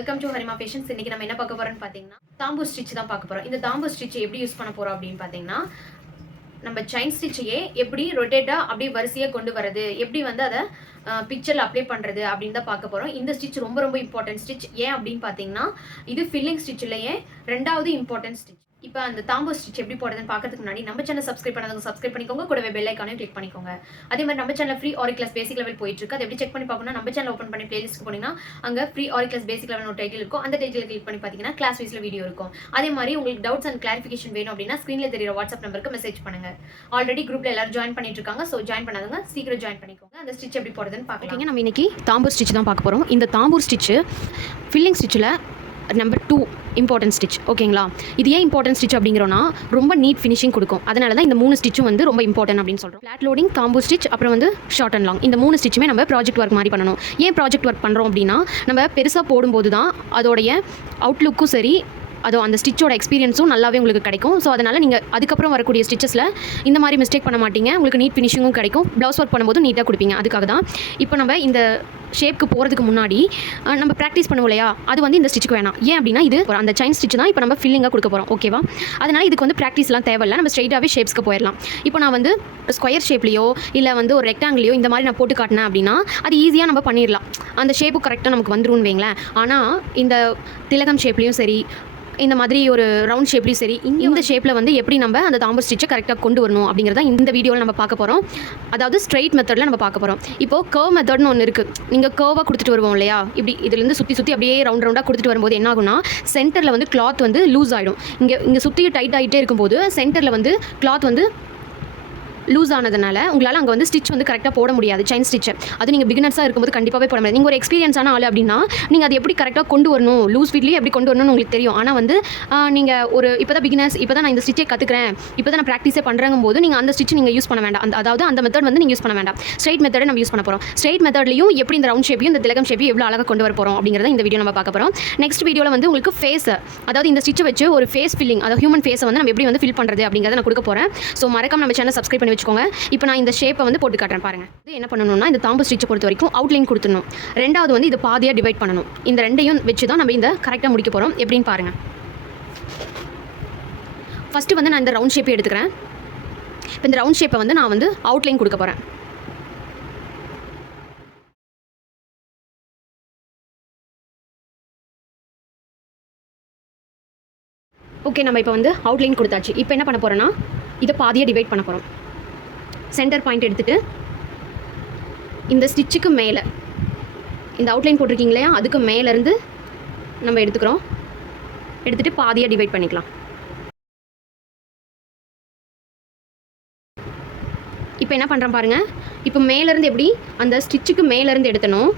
Welcome to Harima patience இன்னைக்கு நம்ம என்ன பார்க்க போறோம்னு பார்த்தீங்கன்னா தாம்பூ ஸ்டிச் தான் பார்க்க போறோம். இந்த தாம்பூ ஸ்டிச் எப்படி யூஸ் பண்ண போறோம் அப்படின்னு பார்த்தீங்கன்னா நம்ம செயின் ஸ்டிச்சையே எப்படி ரொட்டேட்டாக அப்படியே வரிசையாக கொண்டு வரது எப்படி வந்து அதை பிக்சரில் அப்ளை பண்ணுறது அப்படின்னு தான் பார்க்க போகிறோம் இந்த ஸ்டிச் ரொம்ப ரொம்ப இம்பார்ட்டன்ட் ஸ்டிச் ஏன் அப்படின்னு பார்த்தீங்கன்னா இது ஃபில்லிங் ஸ்டிச்சிலேயே ரெண்டாவது இம்பார்ட்டன்ட் ஸ்டிச் இப்போ அந்த தாம்பூ ஸ்டிச் எப்படி போடுறதுன்னு பார்க்கறதுக்கு முன்னாடி நம்ம சேனல் சப்ஸ்கிரைப் பண்ணாதவங்க சப்ஸ்கிரைப் பண்ணிக்கோங்க. கூடவே பெல் ஐக்கானே கிளிக் பண்ணிக்கோங்க. அதே மாதிரி நம்ம channel free Aari class basic level போயிட்டு இருக்கு அதை எப்படி செக் பண்ணி பார்க்கணும் நம்ம சேனல் ஓப்பன் பண்ணி பிளேலிஸ்ட் போனீங்கன்னா அங்கே free Aari class basic level ஒரு டைட்டில் இருக்கும். அந்த டைட்டில் கிளிக் பண்ணி பார்த்தீங்கன்னா கிளாஸ் வைஸ்ல வீடியோ இருக்கும். அதே மாதிரி உங்களுக்கு டவுட்ஸ் அண்ட் கிளாரிஃபிகேஷன் வேணும் அப்படின்னா ஸ்க்ரீனில் தெரியுற வாட்ஸ்அப் நம்பருக்கு மெசேஜ் பண்ணுங்க. ஆல்ரெடி குரூப்ல எல்லாரும் ஜாயின் பண்ணிட்டு இருக்காங்க. ஸோ ஜாயின் பண்ணாதவங்க சீக்கிரம் ஜாயின் பண்ணிக்கோங்க. அந்த ஸ்டிச் எப்படி போடுறதுன்னு பார்க்கலாம். நம்ம இன்னைக்கு தாம்பூர் ஸ்டிச் தான் பார்க்க போகிறோம் இந்த தாம்பூர் ஸ்டிச்சு ஃபில்லிங் ஸ்டிச்சில் நம்பர் டூ இம்பார்ட்டன்ட் ஸ்டிச் ஓகேங்களா இது ஏன் இம்பார்ட்டன்ட் ஸ்டிச் அப்படிங்கிறோன்னா ரொம்ப நீட் ஃபினிஷிங் கொடுக்கும். அதனால தான் இந்த மூணு ஸ்டிச்சும் வந்து ரொம்ப இம்பார்ட்டன்ட் அப்படின்னு சொல்கிறோம் ஃப்ளாட் லோடிங் தாம்பூர் ஸ்டிச் அப்புறம் வந்து ஷார்ட் அண்ட் லாங் இந்த மூணு ஸ்டிச்சுமே நம்ம ப்ராஜெக்ட் ஒர்க் மாதிரி பண்ணணும். ஏன் ப்ராஜெக்ட் ஒர்க் பண்ணுறோம் அப்படின்னா நம்ம பெருசாக போடும்போது தான் அதோடைய அவுட்லுக்கும் சரி அதோ அந்த ஸ்டிச்சோட எக்ஸ்பீரியன்ஸும் நல்லாவே உங்களுக்கு கிடைக்கும். ஸோ அதனால் நீங்கள் அதுக்கப்புறம் வரக்கூடிய ஸ்டிச்சஸில் இந்த மாதிரி மிஸ்டேக் பண்ண மாட்டீங்க. உங்களுக்கு நீட் ஃபினிஷிங்கும் கிடைக்கும். ப்ளவுஸ் ஒர்க் பண்ணும்போது நீட்டாக கொடுப்பீங்க. அதுக்காக தான். இப்போ நம்ம இந்த ஷேப்க்கு போகிறதுக்கு முன்னாடி நம்ம ப்ராக்டிஸ் பண்ணுவோம் இல்லையா? அது வந்து இந்த ஸ்டிச்சுக்கு வேணாம். ஏன் அப்படின்னா இது ஒரு அந்த சைன் ஸ்டிச் தான் இப்போ நம்ம ஃபில்லிங்காக கொடுக்க போகிறோம் ஓகேவா அதனால் இதுக்கு வந்து ப்ராக்டிஸ்லாம் தேவையில்ல நம்ம ஸ்ட்ரைட்டாகவே ஷேப்ஸ்க்கு போயிடலாம் இப்போ நான் வந்து ஸ்கொயர் ஷேப்லேயோ இல்லை வந்து ஒரு ரெக்டாங்கிலையோ இந்த மாதிரி நான் போட்டு காட்டினேன் அப்படின்னா அது ஈஸியாக நம்ம பண்ணிடலாம் அந்த ஷேப்பு கரெக்டாக நமக்கு வந்துரும்னு வைங்களேன். ஆனால் இந்த திலகம் ஷேப்லேயும் சரி இந்த மாதிரி ஒரு ரவுண்ட் ஷேப்லேயும் சரி இந்த- ஷேப்பில் வந்து எப்படி நம்ம அந்த தாம்பூர் ஸ்டிச்சை கரெக்டாக கொண்டு வரணும் அப்படிங்கிறத இந்த வீடியோவில் நம்ம பார்க்க போகிறோம் அதாவது ஸ்ட்ரைட் மெத்தடில் நம்ம பார்க்க போகிறோம் இப்போது கர்வ் மெத்தட்னு ஒன்று இருக்குது நீங்கள் கர்வாக கொடுத்துட்டு வருவோம் இல்லையா? இப்படி இதுலேருந்து சுற்றி சுற்றி அப்படியே ரவுண்ட் ரவுண்டாக கொடுத்துட்டு வரும்போது என்ன ஆகும்னா சென்டரில் வந்து கிளாத் வந்து லூஸ் ஆகிடும் இங்கே இங்கே சுற்றி டைட் ஆகிட்டே இருக்கும்போது சென்டரில் வந்து கிளாத் வந்து லூஸ் ஆனதுனால உங்களால் அங்கே வந்து ஸ்டிச் வந்து கரெக்டாக போட முடியாது செயின் ஸ்டிச்சை அது நீங்கள் பிகினர்ஸாக இருக்கும்போது கண்டிப்பாகவே போட முடியாது. நீங்கள் ஒரு எக்ஸ்பீரியன்ஸான ஆள் அப்படின்னா நீங்கள் அது எப்படி கரெக்டாக கொண்டு வரணும்? லூஸ் வீட்லேயே எப்படி கொண்டு வரணும்னு உங்களுக்கு தெரியும். ஆனால் வந்து நீங்கள் ஒரு இப்போ தான் பிகினர்ஸ் இப்போ தான் நான் இந்த ஸ்டிச்சை கற்றுக்கிறேன் இப்போ தான் நான் ப்ராக்டிஸே பண்ணுறங்கும் போது நீங்கள் அந்த ஸ்டிச் நீங்கள் யூஸ் பண்ண வேண்டாம். அந்த அதாவது அந்த மெத்தட் வந்து நீங்கள் யூஸ் பண்ண வேண்டாம். ஸ்ட்ரைட் மெத்தடை நம்ம யூஸ் பண்ண போகிறோம் ஸ்ட்ரைட் மெத்தட்லையும் எப்படி இந்த ரவுண்ட் ஷேப்பையும் இந்த திலகம் ஷேப்பையும் எவ்வளோ அழகாக கொண்டு வர போகிறோம் அப்படிங்கிறத இந்த வீடியோ நம்ம பார்க்க போகிறோம் நெக்ஸ்ட் வீடியோவில் வந்து உங்களுக்கு ஃபேஸ் அதாவது இந்த ஸ்டிச்சை வச்சு ஒரு ஃபேஸ் ஃபில்லிங் அதாவது ஹியூமன் ஃபேஸை வந்து நம்ம எப்படி வந்து ஃபில் பண்ணுறது அப்படிங்கிறத நான் கொடுக்க போகிறேன் ஸோ மறக்காம நம்ம சேனல் சப்ஸ்கிரைப் பண்ணி வச்சுக்கோங்க. இப்போ நான் இந்த ஷேப்பை வந்து போட்டு காட்டுறேன் பாருங்க. இது என்ன பண்ணணும்னா இந்த தாம்பு ஸ்டிச்சை பொறுத்த வரைக்கும் அவுட்லைன் கொடுத்துடணும். ரெண்டாவது வந்து இது பாதியாக டிவைட் பண்ணணும். இந்த ரெண்டையும் வச்சு தான் நம்ம இந்த கரெக்டாக முடிக்க போகிறோம் எப்படின்னு பாருங்கள் ஃபஸ்ட்டு வந்து நான் இந்த ரவுண்ட் ஷேப்பை எடுத்துக்கிறேன். இப்போ இந்த ரவுண்ட் ஷேப்பை வந்து நான் வந்து அவுட்லைன் கொடுக்க போகிறேன் ஓகே நம்ம இப்போ வந்து அவுட்லைன் கொடுத்தாச்சு. இப்போ என்ன பண்ண போகிறோன்னா இதை பாதியாக டிவைட் பண்ண போகிறோம் சென்டர் பாயிண்ட் எடுத்துகிட்டு இந்த ஸ்டிச்சுக்கு மேலே. இந்த அவுட்லைன் போட்டிருக்கீங்க இல்லையா? அதுக்கு மேலேருந்து நம்ம எடுத்துக்கிறோம். எடுத்துகிட்டு பாதியாக டிவைட் பண்ணிக்கலாம். இப்போ என்ன பண்ணுறோம் பாருங்கள் இப்போ மேலேருந்து எப்படி? அந்த ஸ்டிச்சுக்கு மேலேருந்து எடுத்தணும்.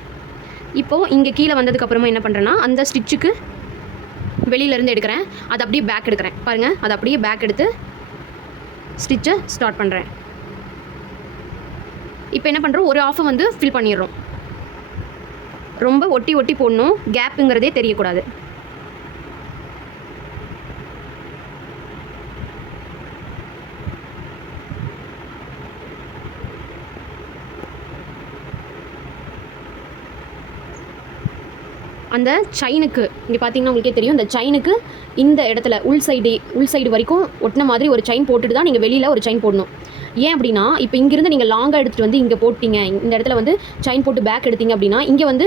இப்போது இங்கே கீழே வந்ததுக்கப்புறமா என்ன பண்ணுறேன்னா அந்த ஸ்டிச்சுக்கு வெளியிலேருந்து எடுக்கிறேன். அதை அப்படியே பேக் எடுக்கிறேன். பாருங்கள் அதை அப்படியே பேக் எடுத்து ஸ்டிச்சை ஸ்டார்ட் பண்ணுறேன் இப்போ என்ன பண்ணுறோம் ஒரு ஆஃபை வந்து ஃபில் பண்ணிடுறோம். ரொம்ப ஒட்டி ஒட்டி போடணும். கேப்புங்கிறதே தெரியக்கூடாது. அந்த செயினுக்கு இங்கே பார்த்தீங்கன்னா உங்களுக்கே தெரியும் இந்த செயினுக்கு இந்த இடத்துல உள் சைடு உள் சைடு வரைக்கும் ஒட்டின மாதிரி ஒரு செயின் போட்டுட்டு தான் நீங்கள் வெளியில் ஒரு செயின் போடணும். ஏன் அப்படின்னா இப்போ இங்கேருந்து நீங்கள் லாங்காக எடுத்துகிட்டு வந்து இங்கே போட்டிங்க இந்த இடத்துல வந்து செயின் போட்டு பேக் எடுத்தீங்க அப்படின்னா இங்கே வந்து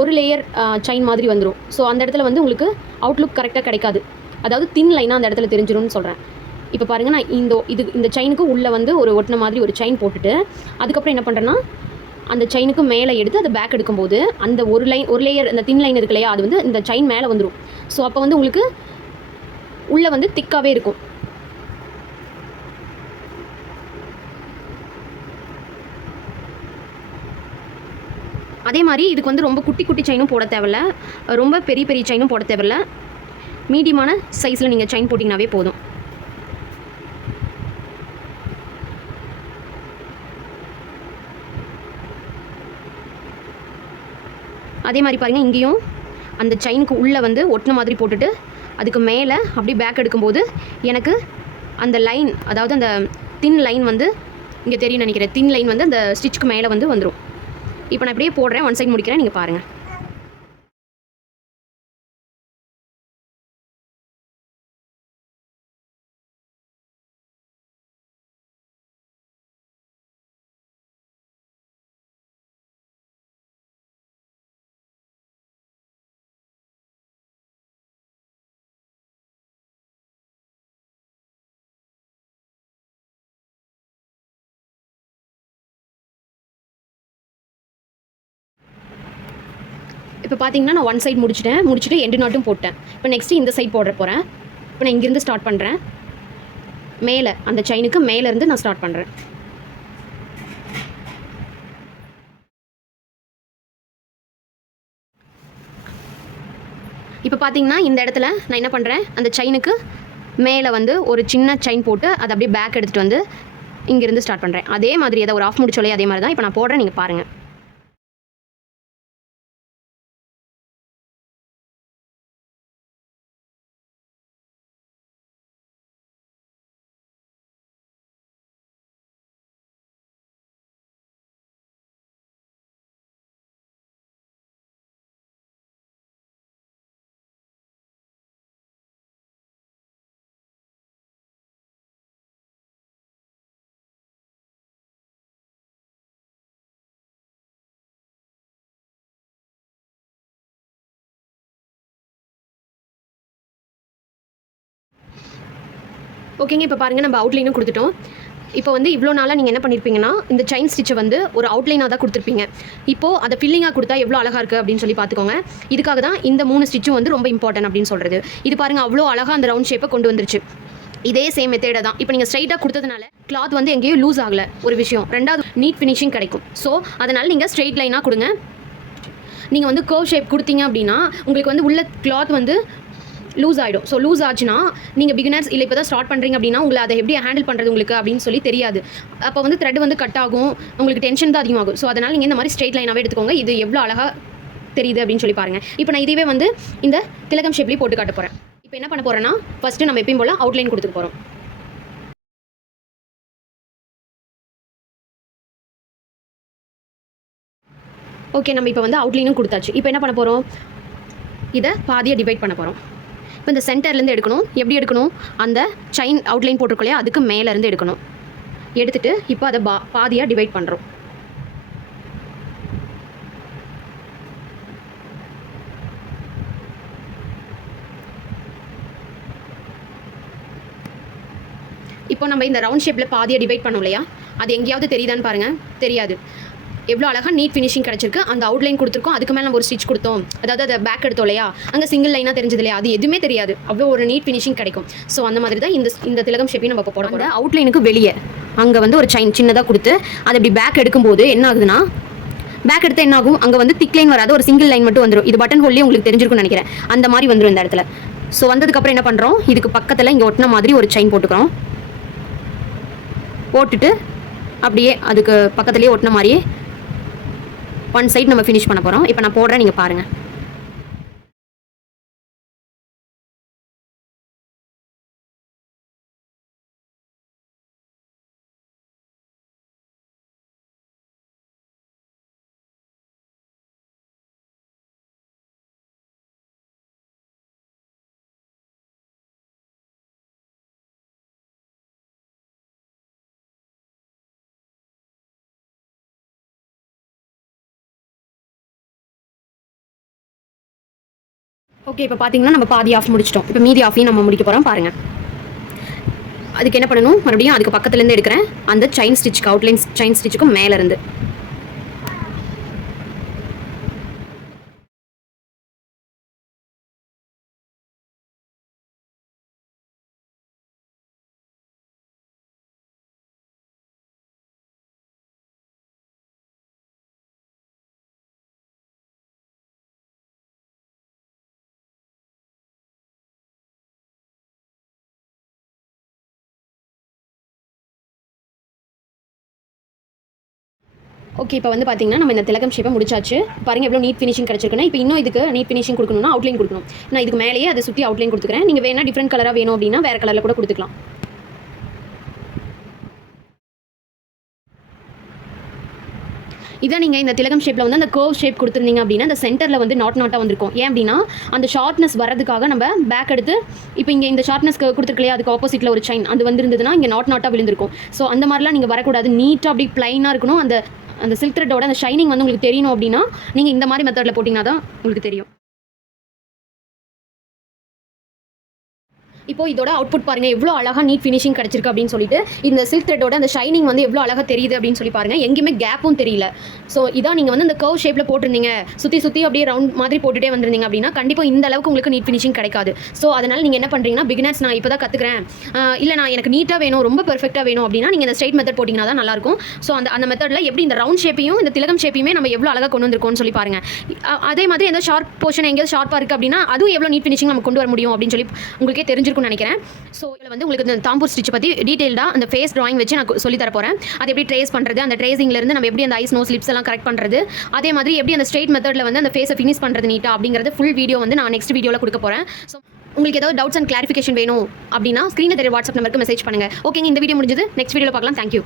ஒரு லேயர் செயின் மாதிரி வந்துடும் ஸோ அந்த இடத்துல வந்து உங்களுக்கு அவுட்லுக் கரெக்டாக கிடைக்காது. அதாவது தின் லைனாக அந்த இடத்துல தெரிஞ்சிடும்னு சொல்கிறேன் இப்போ பாருங்கள் நான் இந்த இது இந்த செயினுக்கு உள்ளே வந்து ஒரு ஒட்டின மாதிரி ஒரு செயின் போட்டுட்டு அதுக்கப்புறம் என்ன பண்ணுறேன்னா அந்த செயினுக்கு மேலே எடுத்து அதை பேக் எடுக்கும்போது அந்த ஒரு லைன் ஒரு லேயர் அந்த தின் லைன் இருக்கு இல்லையா அது வந்து இந்த செயின் மேலே வந்துடும் ஸோ அப்போ வந்து உங்களுக்கு உள்ளே வந்து திக்காகவே இருக்கும். அதே மாதிரி இதுக்கு வந்து ரொம்ப குட்டி குட்டி செயினும் போட தேவையில்ல. ரொம்ப பெரிய பெரிய செயினும் போட தேவையில்ல. மீடியமான சைஸில் நீங்கள் செயின் போட்டிங்கனாவே போதும். அதே மாதிரி பாருங்கள் இங்கேயும் அந்த செயினுக்கு உள்ளே வந்து ஒட்டின மாதிரி போட்டுட்டு அதுக்கு மேலே அப்படியே பேக் எடுக்கும்போது எனக்கு அந்த லைன் அதாவது அந்த தின் லைன் வந்து இங்கே தெரியும் நினைக்கிறேன் தின் லைன் வந்து அந்த ஸ்டிச்சுக்கு மேலே வந்து வந்துடும் இப்போ நான் இப்படியே போடுறேன் ஒன் சைட் முடிக்கிறேன் நீங்கள் பாருங்கள் இப்போ பார்த்தீங்கன்னா நான் ஒன் சைட் முடிச்சிட்டேன். முடிச்சுட்டு எண்டு நாட்டும் போட்டேன். இப்போ நெக்ஸ்ட்டு இந்த சைட் போட போகிறேன் இப்போ நான் இங்கேருந்து ஸ்டார்ட் பண்ணுறேன் மேலே அந்த செயினுக்கு மேலேருந்து நான் ஸ்டார்ட் பண்ணுறேன் இப்போ பார்த்தீங்கன்னா இந்த இடத்துல நான் என்ன பண்ணுறேன் அந்த செயினுக்கு மேலே வந்து ஒரு சின்ன செயின் போட்டு அதை அப்படியே பேக் எடுத்துகிட்டு வந்து இங்கேருந்து ஸ்டார்ட் பண்ணுறேன் அதே மாதிரி ஏதோ ஒரு ஆஃப் முடிச்சோலே அதே மாதிரி தான். இப்போ நான் போடுறேன் நீங்கள் பாருங்கள் ஓகேங்க இப்போ பாருங்கள் நம்ம அவுட்லைனும் கொடுத்துட்டோம். இப்போ வந்து இவ்வளோ நாளாக நீங்கள் என்ன பண்ணியிருப்பீங்கன்னா இந்த செயின் ஸ்டிச்சை வந்து ஒரு அவுட்லைனாக தான் கொடுத்துருப்பீங்க. இப்போது அதை ஃபில்லிங்காக கொடுத்தா எவ்வளோ அழகாக இருக்குது அப்படின்னு சொல்லி பார்த்துக்கோங்க இதுக்காக தான் இந்த மூணு ஸ்டிச்சும் வந்து ரொம்ப இம்பார்ட்டன்ட் அப்படின்னு சொல்கிறது இது பாருங்கள் அவ்வளோ அழகாக அந்த ரவுண்ட் ஷேப்பை கொண்டு வந்துருச்சு. இதே சேம் மெத்தேடை தான். இப்போ நீங்கள் ஸ்ட்ரைட்டாக கொடுத்ததுனால கிளாத் வந்து எங்கேயும் லூஸ் ஆகலை. ஒரு விஷயம். ரெண்டாவது நீட் ஃபினிஷிங் கிடைக்கும். ஸோ அதனால் நீங்கள் ஸ்ட்ரெயிட் லைனாக கொடுங்க. நீங்கள் வந்து கர்வ் ஷேப் கொடுத்தீங்க அப்படின்னா உங்களுக்கு வந்து உள்ள கிளாத் வந்து லூஸ் ஆகிடும் ஸோ லூஸ் ஆச்சுன்னா நீங்கள் பிகினர்ஸ் இல்லை இப்போ தான் ஸ்டார்ட் பண்ணுறீங்க அப்படின்னா உங்களை அதை எப்படி ஹேண்டில் பண்ணுறது உங்களுக்கு அப்படின்னு சொல்லி தெரியாது. அப்போ வந்து த்ரெட் வந்து கட் ஆகும். உங்களுக்கு டென்ஷன் தான் அதிகமாகும். ஸோ அதனால் நீங்கள் இந்த மாதிரி ஸ்ட்ரெயிட் லைனாகவே எடுத்துக்கோங்க. இது எவ்வளோ அழகாக தெரியுது அப்படின்னு சொல்லி பாருங்கள் இப்போ நான் இதுவே வந்து இந்த திலகம் ஷேப்லேயே போட்டு காட்ட போகிறேன் இப்போ என்ன பண்ண போகிறேன்னா ஃபஸ்ட்டு நம்ம எப்பயும் போல் அவுட்லைன் கொடுத்துட்டு போகிறோம் ஓகே நம்ம இப்போ வந்து அவுட்லைனும் கொடுத்தாச்சு. இப்போ என்ன பண்ண போகிறோம் இதை பாதியாக டிவைட் பண்ண போகிறோம் இப்போ இந்த சென்டர்லேருந்து எடுக்கணும். எப்படி எடுக்கணும்? அந்த செயின் அவுட்லைன் போட்டிருக்கோம் இல்லையா? அதுக்கு மேலேருந்து எடுக்கணும். எடுத்துட்டு இப்போ அதை பா பாதியாக டிவைட் பண்ணுறோம் இப்போ நம்ம இந்த ரவுண்ட் ஷேப்பில் பாதியாக டிவைட் பண்ணோம் இல்லையா? அது எங்கேயாவது தெரியுதான்னு பாருங்கள் தெரியாது. எவ்வளோ அழகாக நீட் ஃபினிஷிங் கிடச்சிருக்கு. அந்த அவுட்லைன் கொடுத்துருக்கோம். அதுக்கு மேலே நம்ம ஒரு ஸ்டிச் கொடுத்தோம். அதாவது அதை பேக் எடுத்தோம் இல்லையா? அங்கே சிங்கிள் லைனாக தெரிஞ்சது இல்லையா? அது எதுவுமே தெரியாது. அவ்வளோ ஒரு நீட் ஃபினிஷிங் கிடைக்கும். ஸோ அந்த மாதிரி தான் இந்த இந்த திலகம் ஷேப்பையும் நம்ம இப்போ போகிறோம் அவுட்லைனுக்கு வெளியே அங்கே வந்து ஒரு செயின் சின்னதாக கொடுத்து அதை இப்படி பேக் எடுக்கும்போது என்ன ஆகுதுன்னா பேக் எடுத்து என்ன ஆகும்? அங்கே வந்து திக் லைன் வராது. ஒரு சிங்கிள் லைன் மட்டும் வந்துடும் இது பட்டன் ஹோல்லே உங்களுக்கு தெரிஞ்சிருக்கும்னு நினைக்கிறேன். அந்த மாதிரி வந்துடும் இந்த இடத்துல. ஸோ வந்ததுக்கப்புறம் என்ன பண்ணுறோம் இதுக்கு பக்கத்தில் இங்கே ஒட்டின மாதிரி ஒரு செயின் போட்டுக்கிறோம். போட்டுட்டு அப்படியே அதுக்கு பக்கத்துலேயே ஒட்டின மாதிரியே ஒன் சைட் நம்ம ஃபினிஷ் பண்ண போகிறோம் இப்போ நான் போடுறேன் நீங்கள் பாருங்கள் ஓகே இப்போ பார்த்தீங்கன்னா நம்ம பாதி ஆஃப் முடிச்சிட்டோம். இப்போ மீதி ஆஃபையும் நம்ம முடிக்க போகிறோம் பாருங்கள் அதுக்கு என்ன பண்ணணும்? மறுபடியும் அதுக்கு பக்கத்துலேருந்து எடுக்கிறேன். அந்த செயின் ஸ்டிச்சுக்கு அவுட்லைன் செயின் ஸ்டிச்சுக்கும் மேலேருந்து ஓகே இப்போ வந்து பார்த்தீங்கன்னா நம்ம இந்த திலகம் ஷேப்பை முடிச்சாச்சு. பாருங்க எவ்வளோ நீட் ஃபினிஷிங் கிடச்சிருக்குன்னா இப்போ இன்னும் இதுக்கு நீட் ஃபினிஷிங் கொடுக்கணும்னா அவுட்லைன் கொடுக்கணும். நான் இதுக்கு மேலேயே அதை சுற்றி அவுட்லைன் கொடுத்துக்கிறேன். நீங்கள் வேணால் டிஃப்ரெண்ட் கலராக வேணும் அப்படின்னா வேறு கலரில் கூட கொடுத்துக்கலாம். இதை நீங்கள் இந்த திலகம் ஷேப்பில் வந்து அந்த கர்வ் ஷேப் கொடுத்துருந்தீங்க அப்படின்னா அந்த சென்டரில் வந்து நாட் நாட்டாக வந்திருக்கும். ஏன் அப்படின்னா அந்த ஷார்ட்னஸ் வரதுக்காக நம்ம பேக் எடுத்து இப்போ இங்கே இந்த ஷார்ட்னஸ் கொடுத்துருக்கலையா அதுக்கு ஆப்போசிட்டில் ஒரு செயின் அது வந்திருந்ததுன்னா இங்கே நாட் நாட்டாக விழுந்திருக்கும். ஸோ அந்த மாதிரிலாம் நீங்கள் வரக்கூடாது. நீட்டாக அப்படி ப்ளைனாக இருக்கணும். அந்த அந்த சில்க் த்ரெட்டோட அந்த ஷைனிங் வந்து உங்களுக்கு தெரியணும் அப்படின்னா நீங்கள் இந்த மாதிரி மெத்தடில் போட்டிங்கன்னா தான் உங்களுக்கு தெரியும். இப்போ இதோட அவுட்புட் பாருங்க எவ்வளோ அழகா நீட் ஃபினிஷிங் கிடைச்சிருக்கு அப்படின்னு சொல்லிட்டு இந்த சில்க் த்ரெட்டோட அந்த ஷைனிங் வந்து எவ்வளோ அழகா தெரியுது அப்படின்னு சொல்லி பாருங்க. எங்கேயுமே கேப்பும் தெரியல. ஸோ இதான் நீங்கள் வந்து இந்த கர்வ் ஷேப்பில் போட்டிருந்தீங்க. சுற்றி சுற்றி அப்படியே ரவுண்ட் மாதிரி போட்டுட்டே வந்திருந்தீங்க அப்படின்னா கண்டிப்பாக இந்த அளவுக்கு உங்களுக்கு நீட் ஃபினிஷிங் கிடைக்காது. ஸோ அதனால் நீங்கள் என்ன பண்ணுறீங்கன்னா பிகினர்ஸ் நான் இப்போ தான் கற்றுக்கிறேன் இல்லை நான் எனக்கு நீட்டாக வேணும் ரொம்ப பெர்ஃபெக்டாக வேணும் அப்படின்னா நீங்கள் இந்த ஸ்ட்ரெயிட் மெத்தட் போட்டிங்கன்னா தான் நல்லாயிருக்கும். ஸோ அந்த அந்த மெத்தடில் எப்படி இந்த ரவுண்ட் ஷேப்பையும் இந்த திலகம் ஷேப்பையுமே நம்ம எவ்வளோ அழகாக கொண்டு வந்திருக்கோம்னு சொல்லி பாருங்க. அதே மாதிரி எந்த ஷார்ப் போர்ஷன் எங்கேயாவது ஷார்ப்பாக இருக்குது அப்படின்னா அதுவும் எவ்வளோ நீட் ஃபினிஷிங் நம்ம கொண்டு வர முடியும் அப்படின்னு சொல்லி உங்களுக்கே தெரிஞ்சிருக்கும். தெரிஞ்சிருக்கும்னு நினைக்கிறேன். ஸோ இதில் வந்து உங்களுக்கு இந்த தாம்பூர் ஸ்டிச் பற்றி டீட்டெயில்டாக அந்த ஃபேஸ் ட்ராயிங் வச்சு நான் சொல்லி தரப்போகிறேன் அது எப்படி ட்ரேஸ் பண்ணுறது அந்த ட்ரேசிங்லேருந்து நம்ம எப்படி அந்த ஐஸ் நோஸ் லிப்ஸ் எல்லாம் கரெக்ட் பண்ணுறது அதே மாதிரி எப்படி அந்த ஸ்ட்ரெயிட் மெத்தடில் வந்து அந்த ஃபேஸை ஃபினிஷ் பண்ணுறது நீட்டாக அப்படிங்கிறது ஃபுல் வீடியோ வந்து நான் நெக்ஸ்ட் வீடியோவில் கொடுக்க போகிறேன் ஸோ உங்களுக்கு ஏதாவது டவுட்ஸ் அண்ட் கிளாரிஃபிகேஷன் வேணும் அப்படின்னா ஸ்க்ரீனில் தெரிய வாட்ஸ்அப் நம்பருக்கு மெசேஜ் பண்ணுங்கள் ஓகேங்க இந்த வீடியோ முடிஞ்சது. நெக்ஸ்ட் வீடியோவில் பார்க்கலாம். தேங்க்யூ